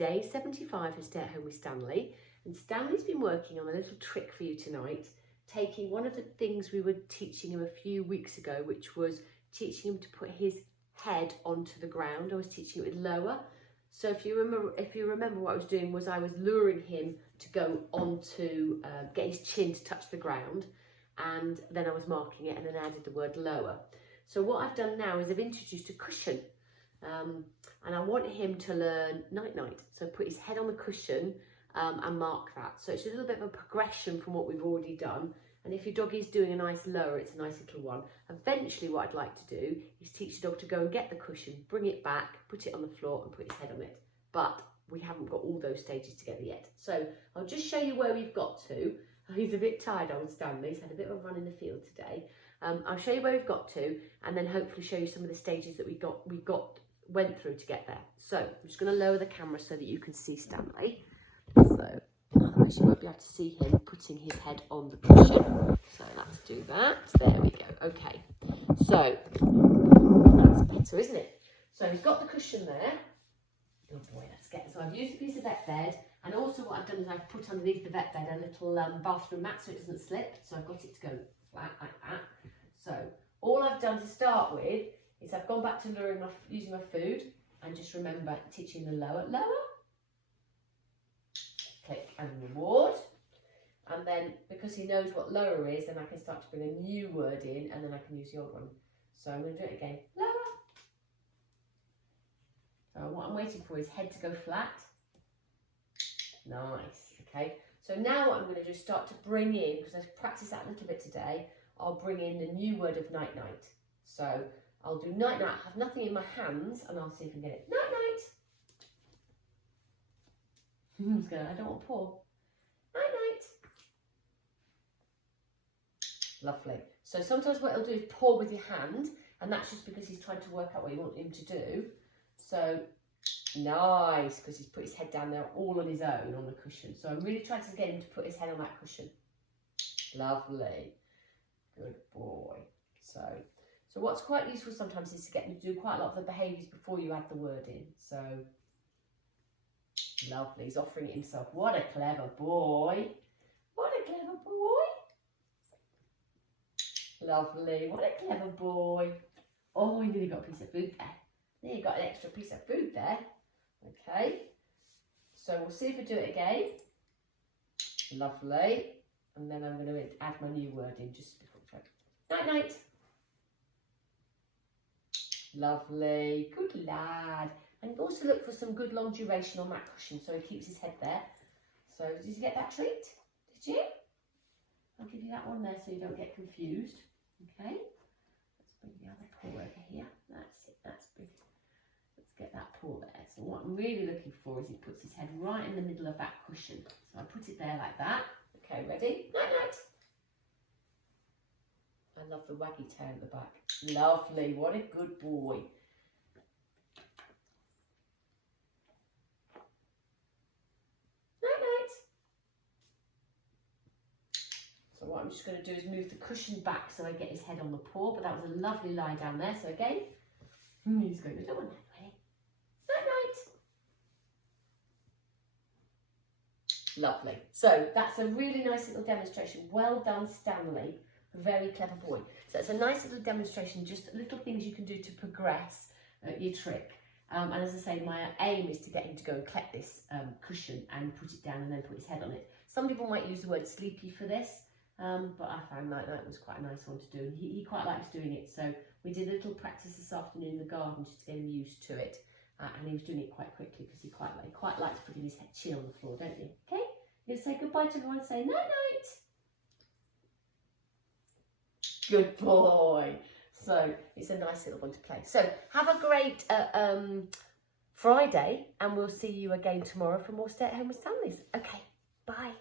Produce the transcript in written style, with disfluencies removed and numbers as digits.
day 75 of Stay at Home with Stanley, and Stanley's been working on a little trick for you tonight, taking one of the things we were teaching him a few weeks ago, which was teaching him to put his head onto the ground. I was teaching it with lower. So if you remember what I was doing was I was luring him to go onto, get his chin to touch the ground, and then I was marking it and then added the word lower. So what I've done now is I've introduced a cushion, and I want him to learn night night. So put his head on the cushion and mark that. So it's a little bit of a progression from what we've already done. And if your dog is doing a nice lower, it's a nice little one. Eventually what I'd like to do is teach the dog to go and get the cushion, bring it back, put it on the floor and put his head on it. But we haven't got all those stages together yet. So I'll just show you where we've got to. He's a bit tired on Stanley. He's had a bit of a run in the field today. I'll show you where we've got to, and then hopefully show you some of the stages that we went through to get there. So I'm just going to lower the camera so that you can see Stanley. So otherwise you won't be able to see him putting his head on the cushion. So let's do that. There we go. Okay. So that's better, isn't it? So he's got the cushion there. Oh boy, let's get it. So I've used a piece of vet bed, and also what I've done is I've put underneath the vet bed a little bathroom mat so it doesn't slip. So I've got it to go flat like that. So all I've done to start with is I've gone back to using my food, and just remember teaching the lower, click and reward. And then because he knows what lower is, then I can start to bring a new word in, and then I can use the old one. So I'm going to do it again, lower. So what I'm waiting for is head to go flat. Nice, okay. So now what I'm going to do is start to bring in, because I've practiced that a little bit today, I'll bring in the new word of night night. So I'll do night night, have nothing in my hands, and I'll see if I can get it. Night night. I don't want to paw. Night night. Lovely. So sometimes what he'll do is paw with your hand, and that's just because he's trying to work out what you want him to do. So nice, because he's put his head down there all on his own on the cushion. So I'm really trying to get him to put his head on that cushion. Lovely. Good boy. So what's quite useful sometimes is to get him to do quite a lot of the behaviours before you add the word in. So lovely. He's offering it himself. What a clever boy. What a clever boy. Lovely. What a clever boy. Oh, he nearly got a piece of food there. There you got an extra piece of food there. Okay. So we'll see if we do it again. Lovely. And then I'm going to add my new word in just before we try. Night night. Lovely. Good lad. And also look for some good long duration on that cushion so he keeps his head there. So did you get that treat? Did you? I'll give you that one there so you don't get confused. Okay. Let's bring the other paw over here. That's it. That's big. Let's get that paw there. So what I'm really looking for is he puts his head right in the middle of that cushion. So I put it there like that. Okay, ready? Night night. I love the waggy tail at the back. Lovely. What a good boy. So what I'm just going to do is move the cushion back so I get his head on the paw, but that was a lovely lie down there. So again, he's going to do one that way. Night night. Lovely. So that's a really nice little demonstration. Well done, Stanley. Very clever boy. So it's a nice little demonstration, just little things you can do to progress your trick. And as I say, my aim is to get him to go and collect this cushion and put it down and then put his head on it. Some people might use the word sleepy for this. But I found that was quite a nice one to do. He quite likes doing it, so we did a little practice this afternoon in the garden just to get him used to it. And he was doing it quite quickly because he quite likes putting his chin on the floor, don't you? Okay, you say goodbye to everyone and say night night. Good boy. So it's a nice little one to play. So have a great Friday, and we'll see you again tomorrow for more Stay at Home with Stanley's. Okay, bye.